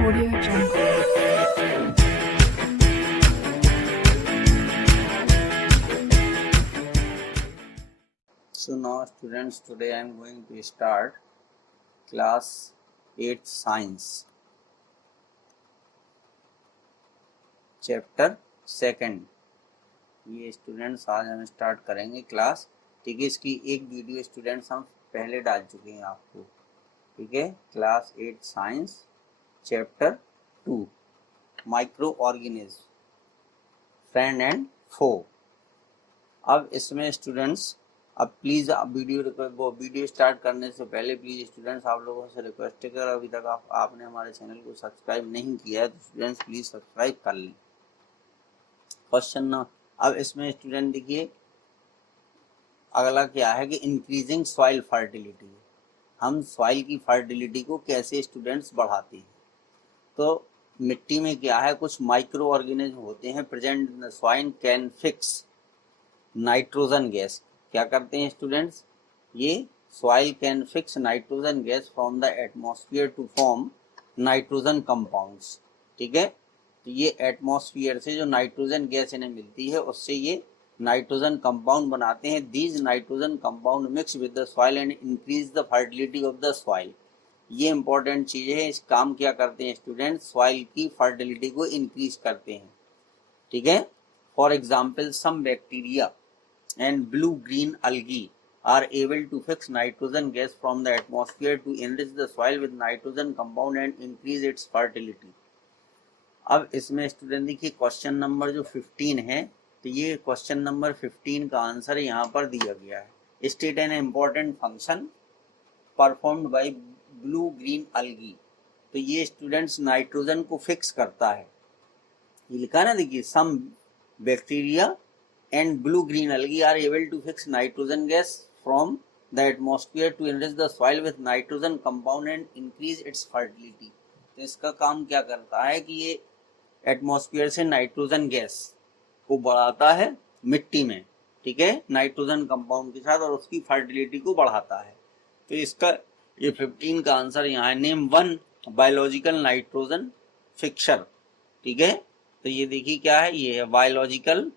Audio Jungle. So now students, today I am going to start class 8 science chapter 2. ये students आज हम start करेंगे class, ठीक है। इसकी एक वीडियो स्टूडेंट्स हम पहले डाल चुके हैं आपको, ठीक है। Class 8 science chapter 2 microorganism friend and foe. अब इसमें स्टूडेंट्स, अब प्लीज़ आप वीडियो स्टार्ट करने से पहले प्लीज़ स्टूडेंट्स आप लोगों से रिक्वेस्ट है कि अभी तक आपने हमारे चैनल को सब्सक्राइब नहीं किया है तो स्टूडेंट्स प्लीज़ सब्सक्राइब कर लें। क्वेश्चन ना, अब इसमें स्टूडेंट देखिए अगला क्या है कि इंक्रीजिंग सॉइल फर्टिलिटी, हम सॉइल की फर्टिलिटी को कैसे स्टूडेंट्स बढ़ाते हैं। तो मिट्टी में क्या है, कुछ माइक्रो ऑर्गेनिज्म होते हैं present in the soil can fix nitrogen gas. क्या करते हैं स्टूडेंट्स, ये soil can fix nitrogen gas from the atmosphere to form nitrogen compounds, ठीक है। तो ये एटमॉस्फेयर से जो नाइट्रोजन गैस इन्हें मिलती है उससे ये नाइट्रोजन कंपाउंड बनाते हैं। These nitrogen compound mix with the soil and increase the fertility of the soil. ये इंपॉर्टेंट चीज़ है। इस काम क्या करते हैं स्टूडेंट, सॉइल की फर्टिलिटी को इंक्रीज करते हैं, ठीक है। For example some bacteria and blue-green algae are able to fix nitrogen gas from the atmosphere to enrich the soil with nitrogen compound and increase its fertility. अब इसमें student देखिए question number जो 15 है, तो ये क्वेश्चन नंबर 15 का answer यहाँ पर दिया गया है। State an important function performed by blue green algae। तो ये स्टूडेंट्स नाइट्रोजन को फिक्स करता है, ये लिखा ना देखिए, some bacteria and blue green algae are able to fix nitrogen gas from the atmosphere to enrich the soil with nitrogen compound and increase its fertility। तो इसका काम क्या करता है कि ये एटमॉस्फेयर से नाइट्रोजन गैस को बढ़ाता है मिट्टी में, ठीक है, नाइट्रोजन कंपाउंड के साथ, और उसकी फर्टिलिटी को बढ़ाता है। तो इसका ये 15 का आंसर यहाँ है। Name one biological nitrogen fixer, ठीक है। तो ये देखिए क्या है, ये है बायोलॉजिकल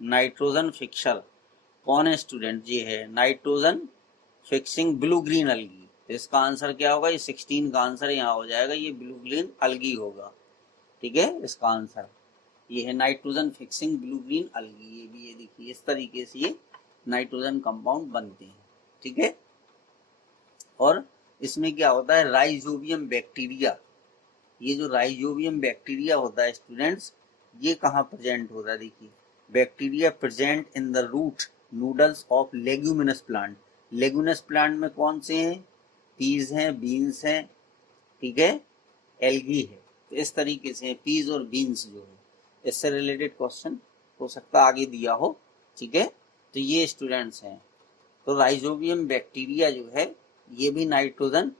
नाइट्रोजन फिक्सर। कौन है स्टूडेंट, ये है नाइट्रोजन फिक्सिंग ब्लू ग्रीन अलगी। तो इसका आंसर क्या होगा, ये 16 का आंसर यहाँ हो जाएगा, ये ब्लू ग्रीन अलगी होगा, ठीक है। इसका आंसर ये है नाइट्रोजन फिक्सिंग ब्लू ग्रीन अलगी। ये भी ये देखिए इस तरीके से ये नाइट्रोजन कंपाउंड बनते हैं, ठीक है। और इसमें क्या होता है, राइजोबियम बैक्टीरिया। ये जो राइजोबियम बैक्टीरिया होता है स्टूडेंट्स, ये कहाँ प्रेजेंट होता है, देखिए bacteria present in the root nodules of leguminous plant. Leguminous plant में कौन से हैं, पीज हैं, बीन्स हैं, ठीक है, एल्गी है। तो इस तरीके से पीज और बीन्स जो है, इससे रिलेटेड क्वेश्चन हो सकता आगे दिया हो, ठीक है। तो ये स्टूडेंट्स हैं। तो राइजोबियम बैक्टीरिया जो है ये भी नाइट्रोजन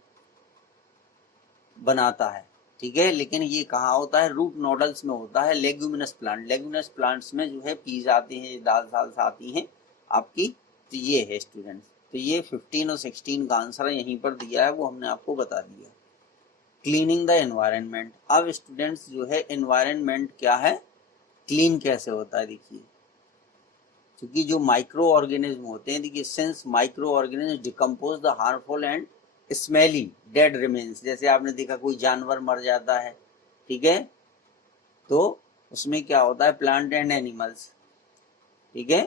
बनाता है, ठीक है, लेकिन ये कहाँ होता है, रूट नोडल्स में होता है। लेग्यूमिनस प्लांट, लेग्यूमिनस प्लांट्स में जो है पीज आती हैं, दाल साल आती हैं आपकी। तो ये है स्टूडेंट्स, तो ये 15 और 16 का आंसर यहीं पर दिया है, वो हमने आपको बता दिया। Cleaning the environment. अब स्टूडेंट्स जो है एनवायरनमेंट क्या है, क्लीन कैसे होता है, देखिए क्योंकि जो माइक्रो ऑर्गेनिज्म होते हैं, देखिए since micro organism decompose the harmful and smelly dead remains. जैसे आपने देखा कोई जानवर मर जाता है, ठीक है, तो उसमें क्या होता है, प्लांट एंड एनिमल्स, ठीक है,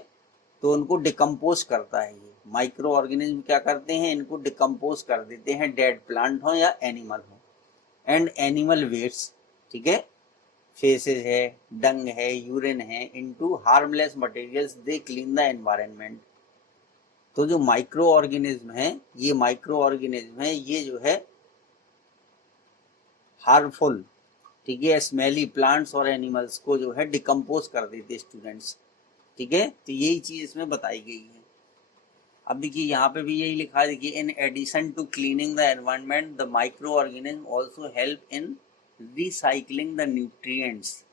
तो उनको डिकम्पोज करता है। ये माइक्रो ऑर्गेनिज्म क्या करते हैं, इनको डिकम्पोज कर देते हैं, डेड प्लांट हो या एनिमल हो। एंड एनिमल वेट्स, ठीक है, फेसेस है, डंग है, यूरिन है, into harmless materials they clean the environment. तो जो माइक्रो ऑर्गेनिज्म है, ये माइक्रो ऑर्गेनिज्म है, ये जो है हार्मफुल, ठीक है, स्मेली प्लांट्स और एनिमल्स को जो है डिकम्पोज कर देते स्टूडेंट्स, ठीक है। तो यही चीज इसमें बताई गई है। अब देखिए यहाँ पे भी यही लिखा है, देखिए in addition to cleaning the environment the micro organism also help in recycling the nutrients,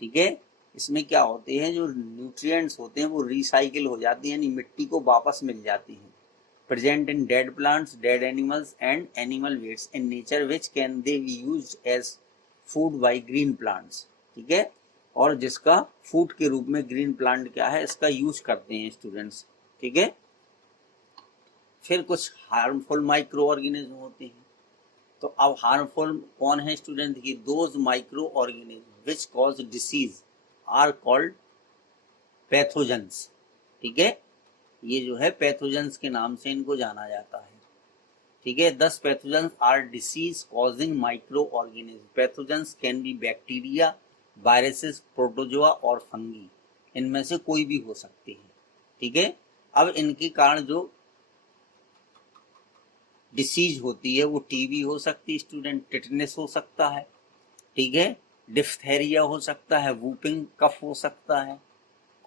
ठीक है। इसमें क्या होते हैं, जो न्यूट्रिएंट्स होते हैं वो रिसाइकिल हो जाती है, यानी मिट्टी को वापस मिल जाती है। present in dead plants, dead animals and animal wastes in nature which can they be used as food by green plants, ठीक है, और जिसका फूड के रूप में ग्रीन प्लांट क्या है इसका यूज करते हैं स्टूडेंट्स, ठीक है। फिर कुछ हार्मफुल माइक्रो ऑर्गेनिज्म होते हैं। तो अब हार्मफुल कौन है स्टूडेंट, देखिए those micro organism which cause disease are called pathogens, ठीक है, ये जो है पैथोजेंस के नाम से इनको जाना जाता है, ठीक है। 10 pathogens are disease causing micro organism. Pathogens can be bacteria, viruses, protozoa और फंगी, इनमें से कोई भी हो सकते हैं, ठीक है। अब इनके कारण जो डिसीज होती है वो टीबी हो सकती है स्टूडेंट, टिटनेस हो सकता है, ठीक है, डिफ्थेरिया हो सकता है, वूपिंग कफ हो सकता है,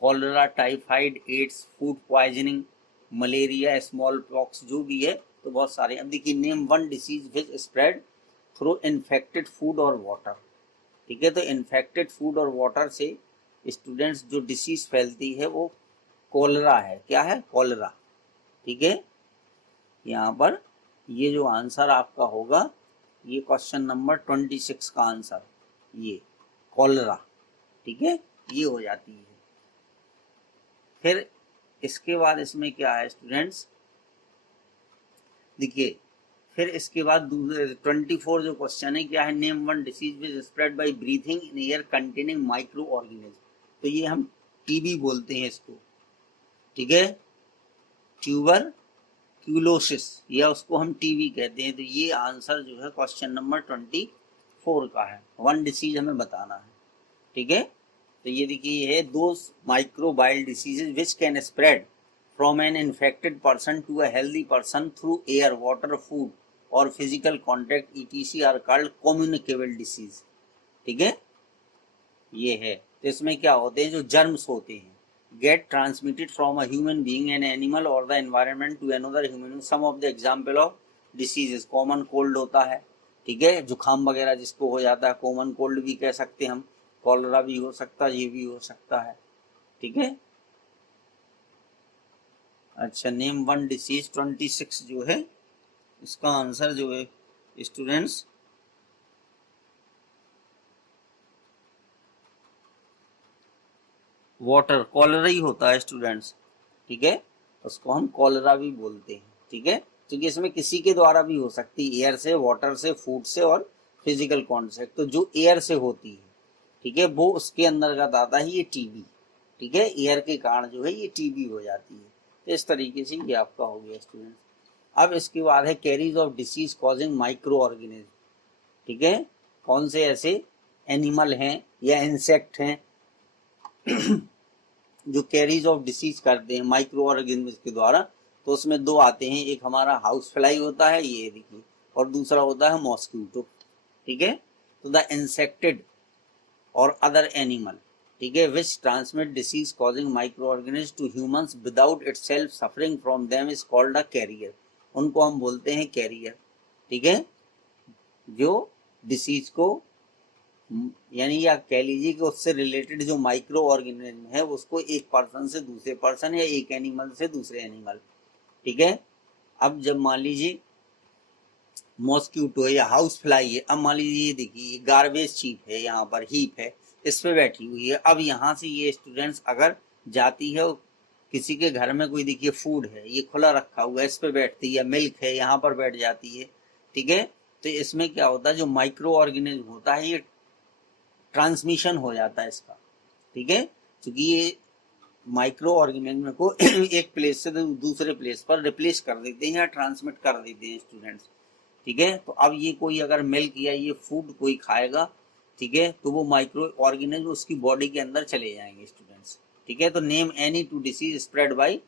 cholera, typhoid, AIDS, food poisoning, malaria, smallpox, जो भी है, तो बहुत सारे। अब देखिए name one disease which spread through infected food और वाटर, ठीक है। तो इन्फेक्टेड फूड और वाटर से स्टूडेंट्स जो डिसीज फैलती है वो कॉलरा है, क्या है, कॉलरा, ठीक है। यहाँ पर ये जो आंसर आपका होगा ये क्वेश्चन नंबर 26 का आंसर, ये कॉलरा, ठीक है, ये हो जाती है। फिर इसके बाद इसमें क्या है स्टूडेंट्स, देखिए फिर इसके बाद 24 जो क्वेश्चन है क्या है, name one disease which spread by breathing in air containing micro organism. तो ये हम टीबी बोलते हैं इसको, ठीक है, ट्यूबर क्यूलोसिस, या उसको हम टीबी कहते हैं। तो ये आंसर जो है क्वेश्चन नंबर 24 का है, वन डिसीज हमें बताना है, ठीक है। तो ये देखिए ये है दो microbial diseases which can spread from an infected person to a healthy person through air, water, food और physical contact etc are called communicable disease, ठीक है, ये है। तो इसमें क्या होते हैं, जो जर्म्स होते हैं get transmitted from a human being, an animal or the environment to another human. Some of the example of diseases, common cold होता है, ठीक है, जुखाम वगैरह जिसको हो जाता है कॉमन कोल्ड भी कह सकते हैं हम, कॉलरा भी हो सकता है, ये भी हो सकता है, ठीक है। अच्छा नेम वन डिसीज 26 जो है इसका आंसर जो है स्टूडेंट्स वाटर, कॉलरा ही होता है स्टूडेंट्स, ठीक है, उसको हम कॉलरा भी बोलते हैं, ठीक है, क्योंकि इसमें किसी के द्वारा भी हो सकती है, एयर से, वाटर से, फूड से और फिजिकल कॉन्टेक्ट। तो जो एयर से होती है, ठीक है, वो उसके अंतर्गत आता है ये टीबी, ठीक है, एयर के कारण जो है ये टीबी हो जाती है। तो इस तरीके से ये आपका हो गया स्टूडेंट्स। अब इसके बाद है carries of disease causing micro organism, ठीक है, कौन से ऐसे एनिमल हैं या इंसेक्ट हैं जो कैरीज ऑफ डिसीज करते हैं माइक्रो ऑर्गेनिज्म के द्वारा। तो उसमें दो आते हैं, एक हमारा हाउस फ्लाई होता है ये देखिए, और दूसरा होता है मॉस्क्यूटो, ठीक है। तो द इंसेक्टेड और अदर एनिमल, ठीक है, which transmit disease causing micro organism to humans without itself suffering from them is called a carrier, उनको हम बोलते हैं कैरियर, ठीक है, जो डिसीज को यानी या कह लीजिए कि उससे रिलेटेड जो माइक्रो ऑर्गेनिज्म है उसको एक पर्सन से दूसरे पर्सन या एक एनिमल से दूसरे एनिमल, ठीक है। अब जब मान लीजिए मॉस्क्यूटो है या हाउस फ्लाई है, अब मान लीजिए देखिए गार्बेज चीप है, यहाँ पर हीप है, इस पे बैठी हुई है। अब यहाँ से ये स्टूडेंट्स अगर जाती है किसी के घर में, कोई देखिए फूड है ये खुला रखा हुआ है, इस पे बैठती है, मिल्क है यहाँ पर बैठ जाती है, ठीक है। तो इसमें क्या होता है, जो माइक्रो ऑर्गेनिज्म होता है ये ट्रांसमिशन हो जाता है इसका, ठीक है, क्योंकि ये माइक्रो ऑर्गेनिज्म को एक प्लेस से दूसरे प्लेस पर रिप्लेस कर देते हैं या ट्रांसमिट कर देते हैं स्टूडेंट्स, ठीक है। तो अब ये कोई अगर मिल्क या ये फूड कोई खाएगा, ठीक है, तो वो माइक्रो ऑर्गेनिज्म उसकी बॉडी के अंदर चले जाएंगे स्टूडेंट्स, ठीक है। तो name any to disease spread by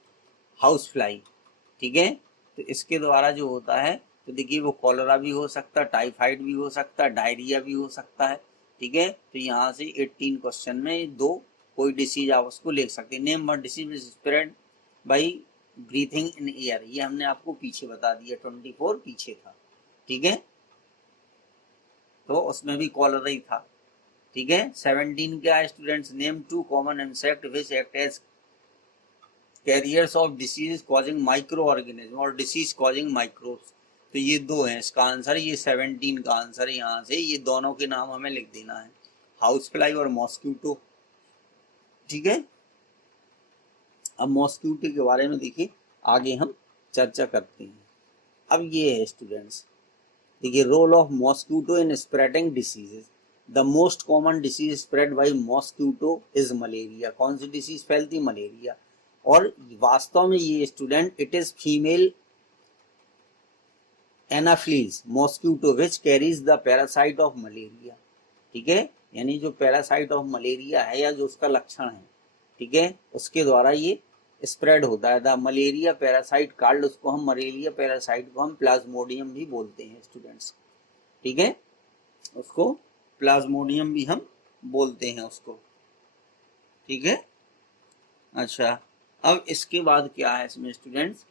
house fly, ठीक है। तो इसके द्वारा जो होता है, तो देखिए वो कॉलरा भी हो सकता है, टाइफाइड भी हो सकता है, डायरिया भी हो सकता है, ठीक है। तो यहाँ से 18 क्वेश्चन में दो कोई डिसीज आप उसको लिख सकते हैं। Name one disease spread by breathing in air, ये हमने आपको पीछे बता दिया, 24 पीछे था, ठीक है, तो उसमें भी कॉलरा ही था, ठीक है। 17 क्या है students, name two common insect which act as carriers of disease causing micro organism और डिसीज कॉजिंग माइक्रोब्स। तो ये 2 है इसका आंसर, ये 17 का आंसर है। यहाँ से ये दोनों के नाम हमें लिख देना है, हाउस फ्लाई और मॉस्क्यूटो। ठीक है, अब मॉस्क्यूटो के बारे में देखिए आगे हम चर्चा करते हैं। अब ये है स्टूडेंट्स, देखिए role of mosquito in spreading diseases. The most common disease spread by mosquito is malaria. कौन सी डिसीज फैलती? मलेरिया। और वास्तव में ये student it is female anopheles mosquito which carries the parasite of malaria. ठीक है, यानी जो पैरासाइट ऑफ मलेरिया है या जो उसका लक्षण है, ठीक है, उसके द्वारा ये स्प्रेड होता है। द मलेरिया पैरासाइट कार्ड, उसको हम मलेरिया पैरासाइट को हम प्लाज्मोडियम भी बोलते हैं स्टूडेंट्स। ठीक है, उसको प्लाज्मोडियम भी हम बोलते हैं उसको। ठीक है, अच्छा अब इसके बाद क्या है इसमें students,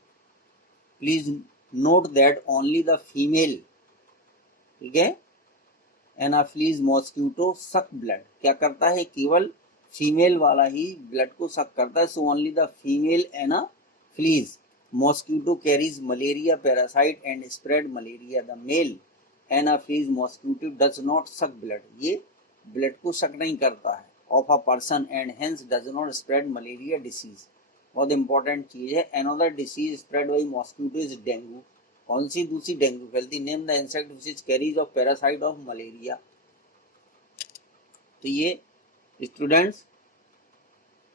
please note that only the female, ठीक है, एनाफ्लीज मॉस्क्यूटो सक ब्लड। क्या करता है? केवल फीमेल वाला ही ब्लड को सक करता है। So only the female anopheles mosquito carries malaria parasite and spread malaria. The male anopheles mosquito does not suck blood. ये ब्लड को सक नहीं करता है of a person and hence does not spread malaria disease. बहुत important चीज है। Another disease spread by mosquito is dengue. कौन सी दूसरी डेंगू फैलती? Name the insect which carries of parasite of malaria. तो ये स्टूडेंट्स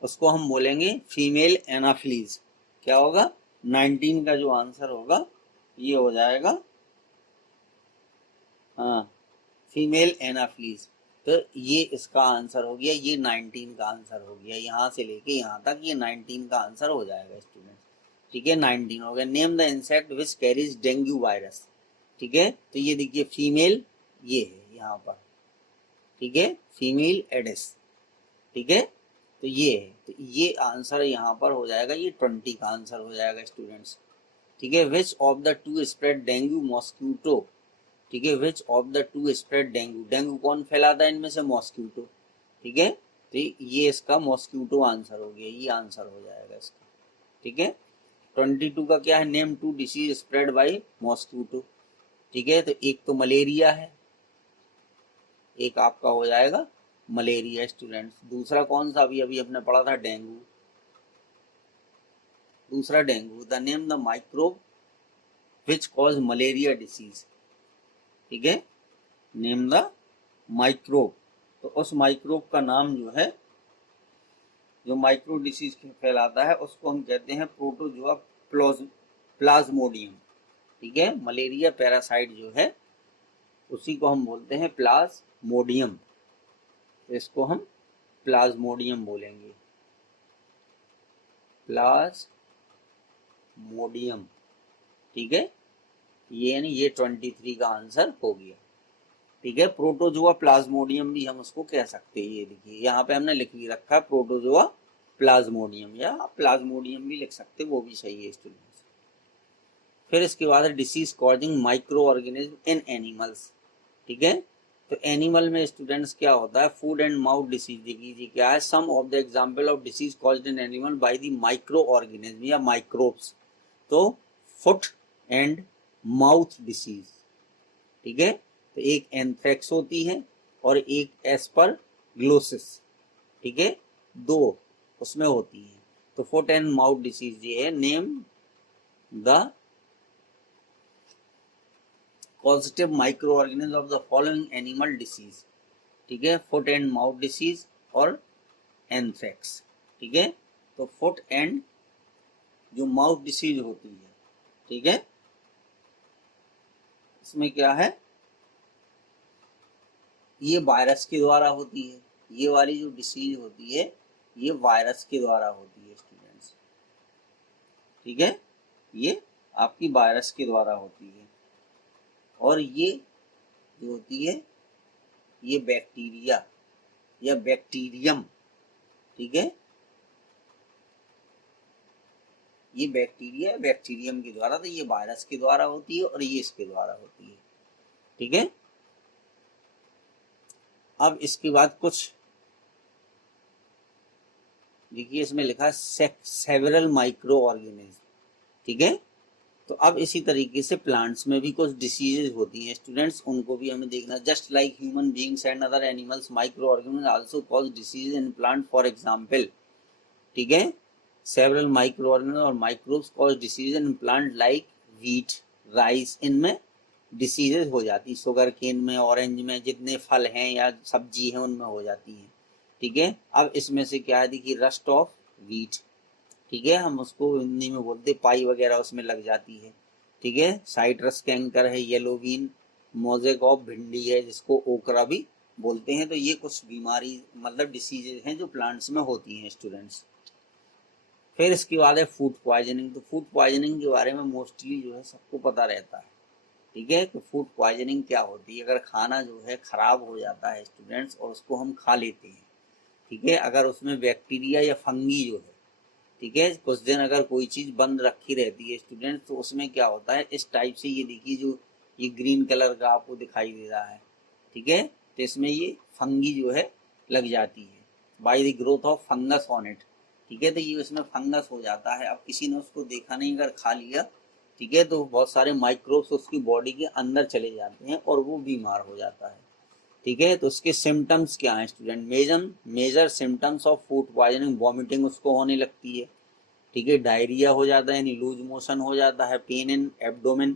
उसको हम बोलेंगे फीमेल एनाफ्लीज। क्या होगा? 19 का जो आंसर होगा ये हो जाएगा, हाँ, फीमेल एनाफ्लीज। तो ये इसका आंसर हो गया, ये 19 का आंसर हो गया। यहाँ से लेके यहाँ तक ये 19 का आंसर हो जाएगा स्टूडेंट। ठीक है, 19 हो गया। Name the insect which carries dengue virus. ठीक है, तो ये देखिए फीमेल ये है यहाँ पर, ठीक है, फीमेल एडिस। ठीक है, तो ये है, तो ये आंसर यहाँ पर हो जाएगा, ये 20 का आंसर हो जाएगा स्टूडेंट्स। ठीक है, which of the two spread dengue mosquito. ठीक है, which of the two spread dengue. Dengue कौन फैलाता है इनमें से? मॉस्क्यूटो। ठीक है, तो ये इसका मॉस्क्यूटो आंसर हो गया, ये आंसर हो जाएगा इसका। ठीक है, 22 का क्या है? Name two disease spread by mosquito. ठीक है, तो एक तो मलेरिया है, एक आपका हो जाएगा मलेरिया स्टूडेंट्स। दूसरा कौन सा? अभी अभी हमने पढ़ा था डेंगू। दूसरा dengue. The name the microbe which cause malaria disease. ठीक है, नेम द माइक्रोब। तो उस माइक्रोब का नाम जो है, जो माइक्रो डिसीज फैलाता है, उसको हम कहते हैं प्रोटोजोआ प्लाज्मोडियम। ठीक है, मलेरिया पैरासाइट जो है उसी को हम बोलते हैं प्लाज्मोडियम। तो इसको हम प्लाज्मोडियम बोलेंगे, प्लाज्मोडियम। ठीक है, ये यानी ये 23 का आंसर हो गया। ठीक है, प्रोटोजोआ प्लाज्मोडियम भी हम उसको कह सकते हैं। ये देखिए यहाँ पे हमने लिख भी रखा है प्रोटोजोआ प्लाज्मोडियम, या प्लाज्मोडियम भी लिख सकते, वो भी सही है स्टूडेंट्स। फिर इसके बाद disease causing micro organism in animals. ठीक है, तो एनिमल में स्टूडेंट्स क्या होता है? Food and mouth disease. देखिए क्या है? Some of the example of disease caused in animal by the micro organism या माइक्रोब्स। तो फुट एंड माउथ डिसीज। ठीक है, तो एक एंथ्रेक्स होती है और एक एस्परग्लोसिस। ठीक है, दो उसमें होती है। तो फुट एंड माउथ डिसीज ये है। Name the positive micro organism of the following animal disease. ठीक है, फुट एंड माउथ डिसीज और एंथ्रेक्स। ठीक है, तो फुट एंड जो माउथ डिसीज होती है, ठीक है, इसमें क्या है? ये वायरस के द्वारा होती है। ये वाली जो डिसीज होती है ये वायरस के द्वारा होती है स्टूडेंट्स। ठीक है, ये आपकी वायरस के द्वारा होती है। और ये जो होती है ये बैक्टीरिया या बैक्टीरियम। ठीक है, ये बैक्टीरिया बैक्टीरियम के द्वारा, तो ये वायरस के द्वारा होती है और ये इसके द्वारा होती है। ठीक है, अब इसके बाद कुछ देखिए इसमें लिखा है सेवरल माइक्रो ऑर्गेनिज्म। ठीक है, तो अब इसी तरीके से प्लांट्स में भी कुछ डिसीजेज होती हैं स्टूडेंट्स, उनको भी हमें देखना। Just like human beings and other animals, micro organism also cause disease in plant. For example, ठीक है, सेवरल माइक्रो ऑर्गेनिज्म और microbes cause disease in plant like wheat, rice, इनमें डिसीजेज हो जाती है। शुगर केन में, ऑरेंज में, जितने फल हैं या सब्जी हैं उनमें हो जाती हैं। ठीक है, अब इसमें से क्या है, देखिए रस्ट ऑफ व्हीट, ठीक है, हम उसको हिंदी में बोलते पाई वगैरह उसमें लग जाती है। ठीक है, साइट्रस कैंकर है, येलो बीन, मोजेक ऑफ भिंडी है जिसको ओकरा भी बोलते हैं। तो ये कुछ बीमारी मतलब डिसीजेज हैं जो प्लांट्स में होती हैं स्टूडेंट्स। फिर इसके बाद है फूड पॉइजनिंग। तो फूड पॉइजनिंग के बारे में मोस्टली जो है सबको पता रहता है। ठीक है, तो फूड पॉइजनिंग क्या होती है, अगर खाना जो है खराब हो जाता है स्टूडेंट्स और उसको हम खा लेते हैं, ठीक है, अगर उसमें बैक्टीरिया या फंगी जो है, ठीक है, कुछ दिन अगर कोई चीज बंद रखी रहती है स्टूडेंट्स, तो उसमें क्या होता है, इस टाइप से ये देखिए जो ये ग्रीन कलर का आपको दिखाई दे रहा है, ठीक है, तो इसमें ये फंगी जो है लग जाती है by the growth of fungus on it. ठीक है, तो ये इसमें फंगस हो जाता है। अब किसी ने उसको देखा नहीं, अगर खा लिया, ठीक है, तो बहुत सारे माइक्रोब्स उसकी बॉडी के अंदर चले जाते हैं और वो बीमार हो जाता है। ठीक है, तो उसके सिम्टम्स क्या हैं student, major symptoms of food poisoning, vomiting उसको होने लगती है, ठीक है, डायरिया हो जाता है यानी लूज मोशन हो जाता है, पेन इन एब्डोमेन,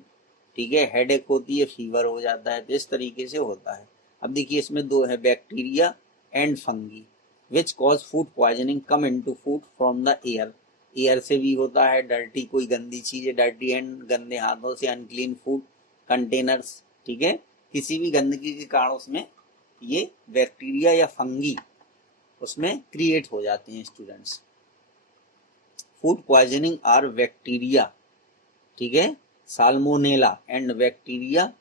ठीक है, हेडेक होती है, फीवर हो जाता है। तो इस तरीके से होता है। अब देखिए इसमें दो है, bacteria and fungi which cause food poisoning come into food from the air. Air से भी होता है, डर्टी कोई गंदी चीज है, डर्टी एंड गंदे हाथों से, अनक्लीन फूड कंटेनर्स, ठीक है, किसी भी गंदगी के कारण उसमें ये बैक्टीरिया या फंगी उसमें क्रिएट हो जाते हैं students. Food poisoning are bacteria, ठीक है, साल्मोनेला एंड बैक्टीरिया,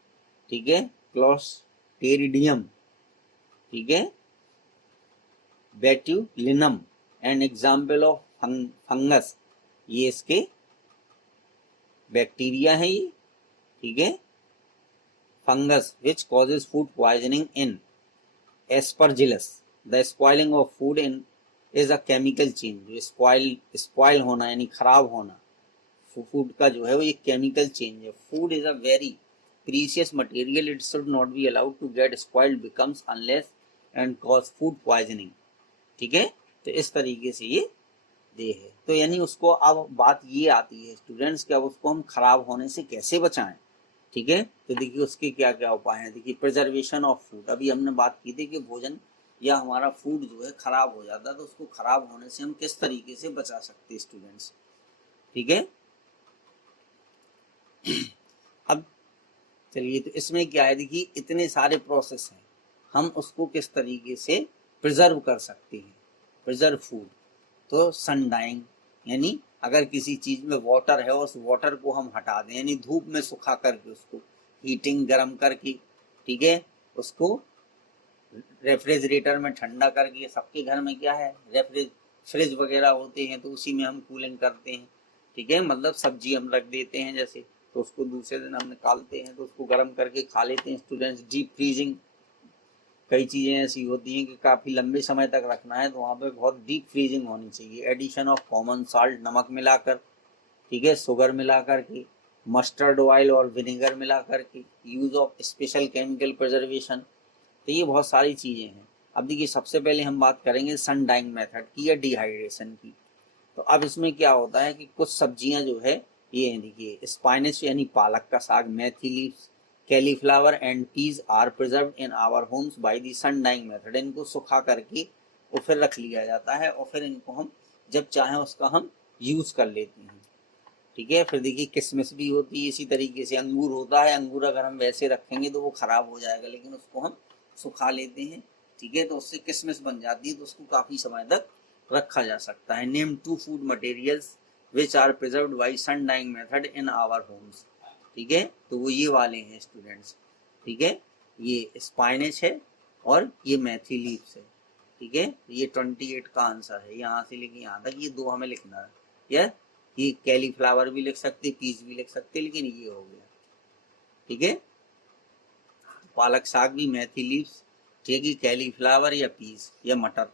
ठीक है, क्लोस्ट्रीडियम, ठीक है, बेट्यूलिनम एंड एग्जाम्पल ऑफ फंगस, ये इसके बैक्टीरिया है ये, ठीक है, fungus which causes food poisoning in Aspergillus. The spoiling of food in is a chemical change. जो स्पॉइल होना यानी खराब होना फूड का जो है वो एक केमिकल चेंज है। Food is a very precious material, it should not be allowed to get spoiled becomes unless and cause food poisoning. ठीक है, तो इस तरीके से ये दे है। तो यानी उसको अब बात ये आती है स्टूडेंट्स कि अब उसको हम खराब होने से कैसे बचाएं। ठीक है, तो देखिए उसके क्या क्या उपाय हैं। देखिए प्रिजर्वेशन ऑफ फूड, अभी हमने बात की थी कि भोजन या हमारा फूड जो है खराब हो जाता है, तो उसको खराब होने से हम किस तरीके से बचा सकते हैं स्टूडेंट्स। ठीक है, अब चलिए, तो इसमें क्या है, देखिए इतने सारे प्रोसेस हैं, हम उसको किस तरीके से प्रिजर्व कर सकते हैं। प्रिजर्व फूड, तो सन डाइंग, यानी अगर किसी चीज में वाटर है उस वाटर को हम हटा दें, यानी धूप में सुखा करके उसको हीटिंग गर्म करके, ठीक है, उसको रेफ्रिजरेटर में ठंडा करके। सबके घर में क्या है, फ्रिज वगैरह होते हैं, तो उसी में हम कूलिंग करते हैं। ठीक है, मतलब सब्जी हम रख देते हैं जैसे, तो उसको दूसरे दिन हम निकालते हैं तो उसको गर्म करके खा लेते हैं स्टूडेंट्स। डीप फ्रीजिंग, कई चीज़ें ऐसी होती हैं कि काफ़ी लंबे समय तक रखना है तो वहाँ पे बहुत डीप फ्रीजिंग होनी चाहिए। एडिशन ऑफ कॉमन साल्ट, नमक मिलाकर, ठीक है, शुगर मिलाकर के, मस्टर्ड ऑयल और विनेगर मिलाकर के, use of special chemical preservation. तो ये बहुत सारी चीज़ें हैं। अब देखिए सबसे पहले हम बात करेंगे सन डाइंग मेथड की या डिहाइड्रेशन की। तो अब इसमें क्या होता है कि कुछ सब्जियां जो है ये हैं, देखिए स्पाइनच यानी पालक का साग, methi leaves, cauliflower and peas are preserved in our homes by the sun drying method. इनको सुखा करके और फिर रख लिया जाता है और फिर इनको हम जब चाहें उसका हम यूज कर लेते हैं। ठीक है, फिर देखिए किशमिश भी होती है इसी तरीके से। अंगूर होता है, अंगूर अगर हम वैसे रखेंगे तो वो खराब हो जाएगा, लेकिन उसको हम सुखा लेते हैं, ठीक है, तो उससे किशमिश बन जाती है, तो उसको काफी समय तक रखा जा सकता है। Name 2 food materials which are preserved by sun drying method in our homes. ठीक है, तो वो ये वाले हैं स्टूडेंट्स। ठीक है, ये स्पाइनच है और ये मेथी लीव्स है। ठीक है, ये 28 का आंसर है, यहाँ से लेके यहाँ तक ये दो हमें लिखना है। या ये कैलीफ्लावर भी लिख सकते, पीस भी लिख सकते, लेकिन ये हो गया। ठीक है, पालक साग भी, मेथी लीव्स, ठीक है, कैलीफ्लावर या पीस या मटर।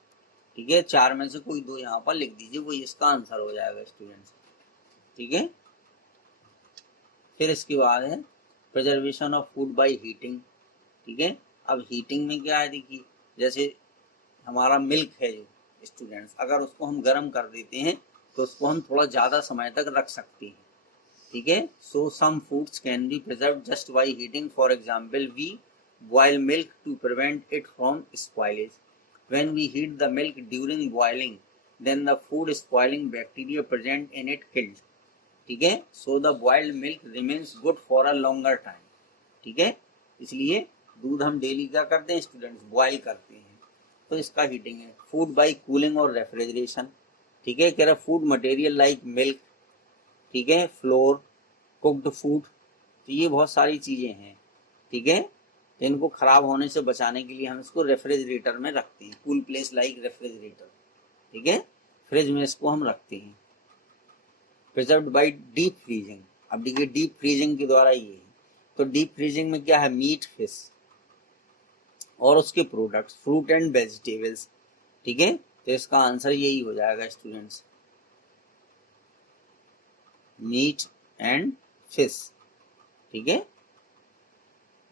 ठीक है, 4 में से कोई 2 यहाँ पर लिख दीजिए, वो इसका आंसर हो जाएगा स्टूडेंट्स। ठीक है, फिर इसके बाद है preservation of food by heating. ठीक है, अब हीटिंग में क्या है, देखिए जैसे हमारा मिल्क है जो स्टूडेंट्स, अगर उसको हम गर्म कर देते हैं तो उसको हम थोड़ा ज़्यादा समय तक रख सकते हैं। ठीक है, so some foods can be preserve just by heating, for example we boil milk to prevent it from spoilage. When we heat the milk during boiling then the food spoiling bacteria present in it killed. ठीक है, so the boiled milk remains good for a longer time. ठीक है, इसलिए दूध हम daily क्या करते हैं स्टूडेंट्स, बॉयल करते हैं, तो इसका हीटिंग है। फूड बाय कूलिंग और रेफ्रिजरेशन। ठीक है, कह रहा फूड मटेरियल लाइक मिल्क, ठीक है, फ्लोर, कुक्ड फूड, तो ये बहुत सारी चीजें हैं। ठीक है, तो इनको खराब होने से बचाने के लिए हम इसको रेफ्रिजरेटर में रखते हैं, कूल प्लेस लाइक रेफ्रिजरेटर। ठीक है, फ्रिज में इसको हम रखते हैं। Preserved by deep freezing. अब देखिए डीप फ्रीजिंग के द्वारा ये है, तो डीप फ्रीजिंग में क्या है, मीट, फिश और उसके प्रोडक्ट्स, फ्रूट एंड वेजिटेबल्स। ठीक है, तो इसका आंसर यही हो जाएगा स्टूडेंट्स, मीट एंड फिश। ठीक है,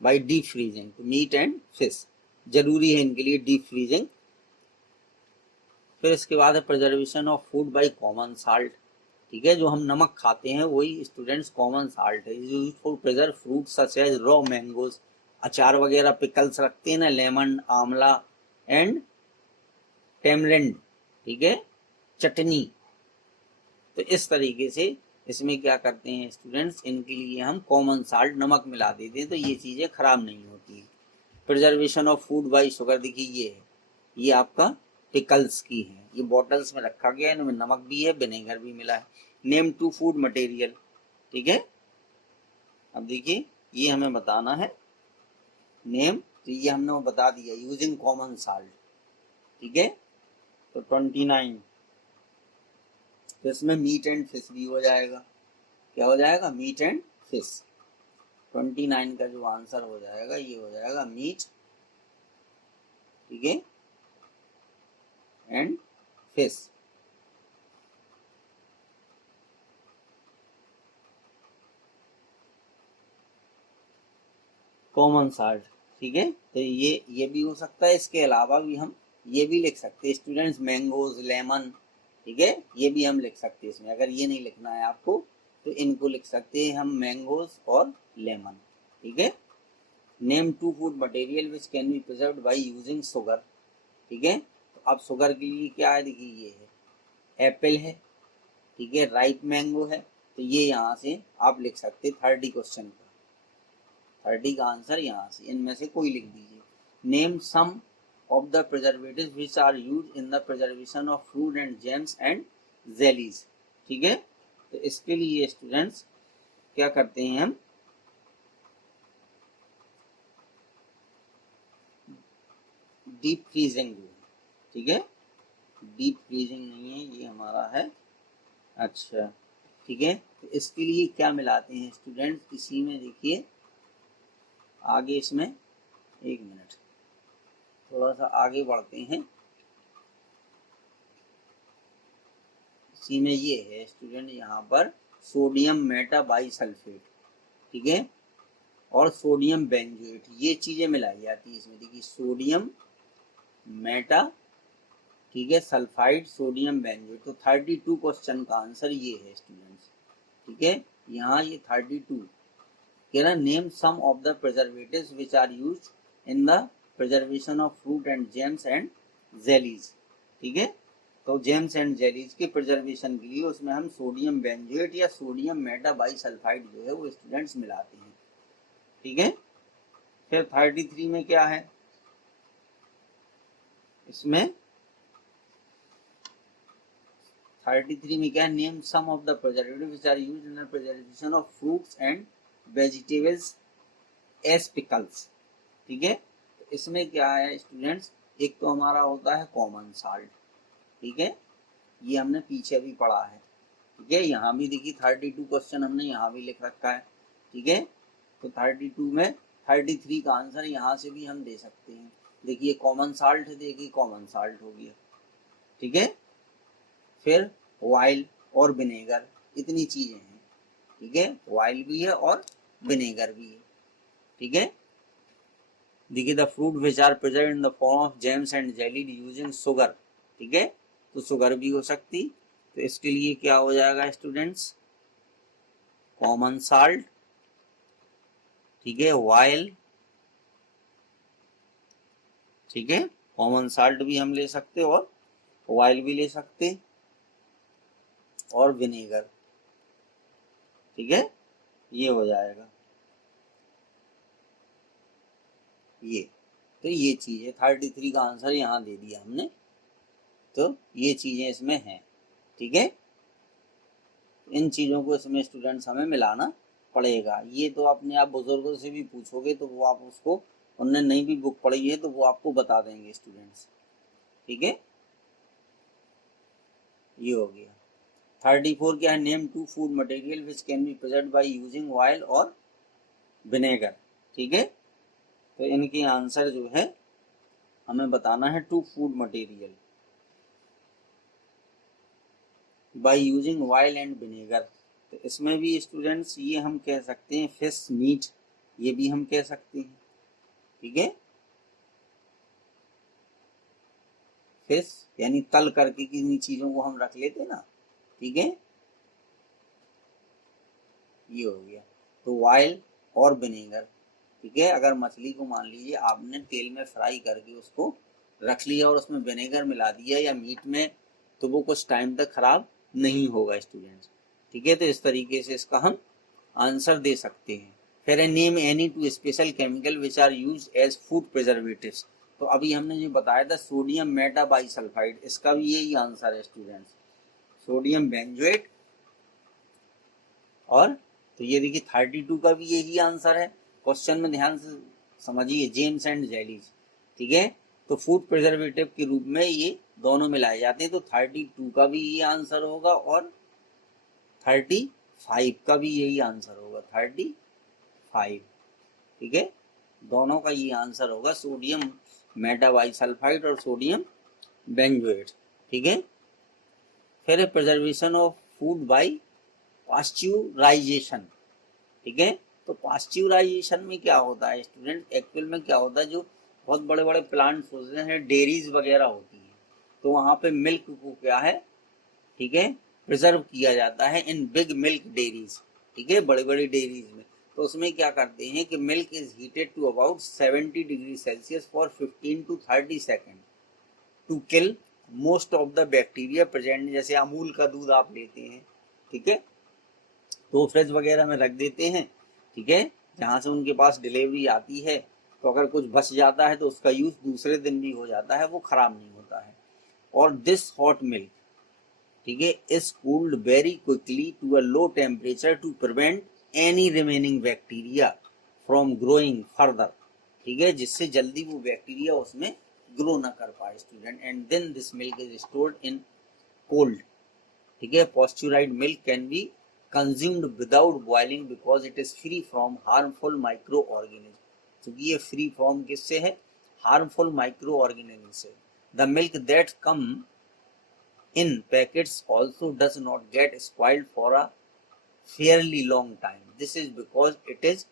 बाय डीप फ्रीजिंग, तो मीट एंड फिश जरूरी है इनके लिए डीप फ्रीजिंग। फिर इसके बाद है preservation of food by common salt. ठीक है, जो हम नमक खाते हैं वही स्टूडेंट्स कॉमन साल्ट है। Used for preserve fruit such as raw mangoes, अचार वगैरह पिकल्स रखते हैं ना, लेमन, आंवला एंड टेमरिंड। ठीक है, चटनी, तो इस तरीके से इसमें क्या करते हैं स्टूडेंट्स, इनके लिए हम कॉमन साल्ट नमक मिला देते हैं, तो ये चीजें खराब नहीं होती है। Preservation of food bye sugar, देखिए ये है, ये आपका पिकल्स की है, ये बॉटल्स में रखा गया है, इनमें नमक भी है, विनेगर भी मिला है। Name two food material. ठीक है, अब देखिए ये हमें बताना है नेम, तो ये हमने बता दिया यूजिंग कॉमन साल्ट। ठीक है, तो 29, तो इसमें मीट एंड फिश भी हो जाएगा। क्या हो जाएगा, मीट एंड फिश। 29 का जो आंसर हो जाएगा ये हो जाएगा मीट, ठीक है, एंड फिश। Common salt. ठीक है, तो ये भी हो सकता है, इसके अलावा भी हम ये भी लिख सकते हैं स्टूडेंट्स, मैंगोज, लेमन। ठीक है, ये भी हम लिख सकते हैं इसमें, अगर ये नहीं लिखना है आपको तो इनको लिख सकते हैं हम मैंगोज और लेमन। ठीक है, name two food material which can be preserved by using sugar. ठीक है, तो अब शुगर के लिए क्या है, देखिए ये है, एप्पल है, ठीक है, राइप मैंगो है, तो ये यहाँ से आप लिख सकते हैं 30 क्वेश्चन का, 30 का आंसर यहाँ से इनमें से कोई लिख दीजिए। Name some of the preservatives which are used in the preservation of fruit and jams and jellies. ठीक है, तो इसके लिए स्टूडेंट्स क्या करते हैं हम, डीप फ्रीजिंग जो है, ठीक है, डीप फ्रीजिंग नहीं है ये हमारा है, अच्छा ठीक है, तो इसके लिए क्या मिलाते हैं स्टूडेंट्स, इसी में देखिए आगे इसमें, एक मिनट थोड़ा सा आगे बढ़ते हैं, इसी में ये है स्टूडेंट, यहाँ पर सोडियम मेटाबाइसल्फेट, ठीक है, और सोडियम बेंजोएट, ये चीजें मिलाई जाती है इसमें। देखिए सोडियम मेटा, ठीक है, सल्फाइड, सोडियम बेंजोएट, तो 32 क्वेश्चन का आंसर ये है स्टूडेंट्स। ठीक है, यहाँ ये 32 कह रहा, name some of the preservatives which are used in the preservation of fruit and jams and jellies. ठीक है, तो जेम्स एंड जेलीज के प्रिजर्वेशन के लिए उसमें हम सोडियम बेंजोएट या सोडियम मेटाबाइसल्फाइड जो है वो स्टूडेंट्स मिलाते हैं। ठीक है, फिर 33 में क्या है, इसमें 33 में क्या है, name some of the preservatives which are used in the preservation of fruits and vegetables as pickles. ठीक है, तो इसमें क्या है स्टूडेंट्स, एक तो हमारा होता है कॉमन साल्ट, ठीक है, ये हमने पीछे भी पढ़ा है। ठीक है, यहाँ भी देखिए 32 क्वेश्चन हमने यहाँ भी लिख रखा है। ठीक है, तो 32 में 33 का आंसर यहाँ से भी हम दे सकते हैं। देखिए कॉमन साल्ट है, देखिए कॉमन साल्ट हो गया। ठीक है, फिर ऑयल और विनेगर, इतनी चीजें हैं। ठीक है, ऑयल भी है और विनेगर भी है, ठीक है। देखिए the fruit which are preserved in the form of jams and jellied using sugar, ठीक है, तो शुगर भी हो सकती, तो इसके लिए क्या हो जाएगा स्टूडेंट्स, कॉमन साल्ट, ठीक है, ऑयल, ठीक है, कॉमन साल्ट भी हम ले सकते और ऑयल भी ले सकते और विनेगर, ठीक है, ये हो जाएगा ये। तो ये चीज है 33 का आंसर यहाँ दे दिया हमने, तो ये चीजें इसमें हैं, ठीक है। इन चीजों को इसमें स्टूडेंट्स हमें मिलाना पड़ेगा। ये तो अपने आप बुजुर्गों से भी पूछोगे तो वो आप उसको, उनने नहीं भी बुक पढ़ी है तो वो आपको बता देंगे स्टूडेंट्स, ठीक है। ये हो गया 34 क्या है, name two food material which can be preserved by using oil और विनेगर, ठीक है। तो इनकी आंसर जो है हमें बताना है, to food material by using oil and vinegar. तो इसमें भी स्टूडेंट्स ये हम कह सकते हैं फिश मीट, ये भी हम कह सकते हैं, ठीक है, फिश यानी तल करके किन्हीं चीजों को हम रख लेते ना, ठीक है, ये हो गया। तो ऑयल और विनेगर, ठीक है, अगर मछली को मान लीजिए आपने तेल में फ्राई करके उसको रख लिया और उसमें विनेगर मिला दिया या मीट में, तो वो कुछ टाइम तक खराब नहीं होगा स्टूडेंट्स, ठीक है। तो इस तरीके से इसका हम आंसर दे सकते हैं। फिर name any two special chemical which are use as food preservatives, तो अभी हमने जो बताया था सोडियम मेटाबाइसल्फाइड, इसका भी यही आंसर है स्टूडेंट्स, सोडियम बेंजोएट। और तो ये देखिए 32 का भी यही आंसर है। क्वेश्चन में ध्यान से समझिए, जेम्स एंड जेलीज, ठीक है, तो फूड प्रिजर्वेटिव के रूप में ये दोनों मिलाए जाते हैं, तो 32 का भी ये आंसर होगा और 35 का भी यही आंसर होगा, 35, ठीक है, दोनों का ये आंसर होगा, सोडियम मेटाबाइसल्फाइड और सोडियम बेंजोएट, ठीक है। फिर preservation of food bye pasteurisation, ठीक है, तो पास्चुराइजेशन में क्या होता है स्टूडेंट, एक्चुअल में क्या होता है, जो बहुत बड़े बड़े प्लांट्स होते हैं, डेयरीज वगैरह होती हैं, तो वहां पे मिल्क को क्या है, ठीक है, प्रिजर्व किया जाता है इन बिग मिल्क डेयरीज, ठीक है, बड़ी बड़ी डेयरीज में। तो उसमें क्या करते हैं कि milk is heated to about 70 degree Celsius for 15 to 30 second to kill most of the bacteria present. जैसे अमूल का दूध आप लेते हैं, ठीक है, तो फ्रिज वगैरह में रख देते हैं, ठीक है, जहां से उनके पास डिलीवरी आती है, तो अगर कुछ बच जाता है तो उसका यूज दूसरे दिन भी हो जाता है, वो खराब नहीं होता है। और दिस हॉट मिल्क, ठीक है, is cooled very quickly to a low temperature to prevent any remaining bacteria from growing further, ठीक है, जिससे जल्दी वो बैक्टीरिया उसमें ग्रो ना कर पाए student. And then this milk is stored in cold, ठीक है। Pasteurised milk can be consumed without boiling because it is free from harmful microorganism, क्योंकि ये फ्री फ्रॉम किससे है, हार्मफुल माइक्रो ऑर्गेनिज्म से। The milk that come in packets also does not get spoiled for a fairly long time. This is because it is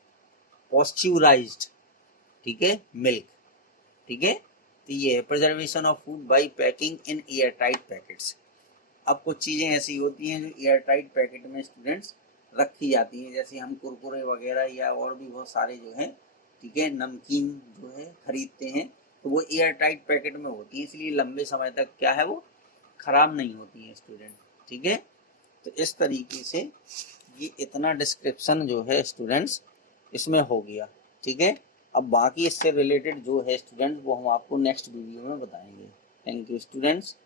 pasteurized, ठीक है, milk, ठीक है। तो ये है preservation of food bye packing in air tight packets. अब कुछ चीजें ऐसी होती हैं जो एयर टाइट पैकेट में स्टूडेंट्स रखी जाती हैं, जैसे हम कुरकुरे वगैरह या और भी बहुत सारे जो है, ठीक है, नमकीन जो है खरीदते हैं, तो वो एयर टाइट पैकेट में होती है, इसलिए लंबे समय तक क्या है वो खराब नहीं होती है स्टूडेंट, ठीक है। तो इस तरीके से ये इतना डिस्क्रिप्शन जो है स्टूडेंट्स इसमें हो गया, ठीक है। अब बाकी इससे रिलेटेड जो है स्टूडेंट्स वो हम आपको नेक्स्ट वीडियो में बताएंगे। Thank you students.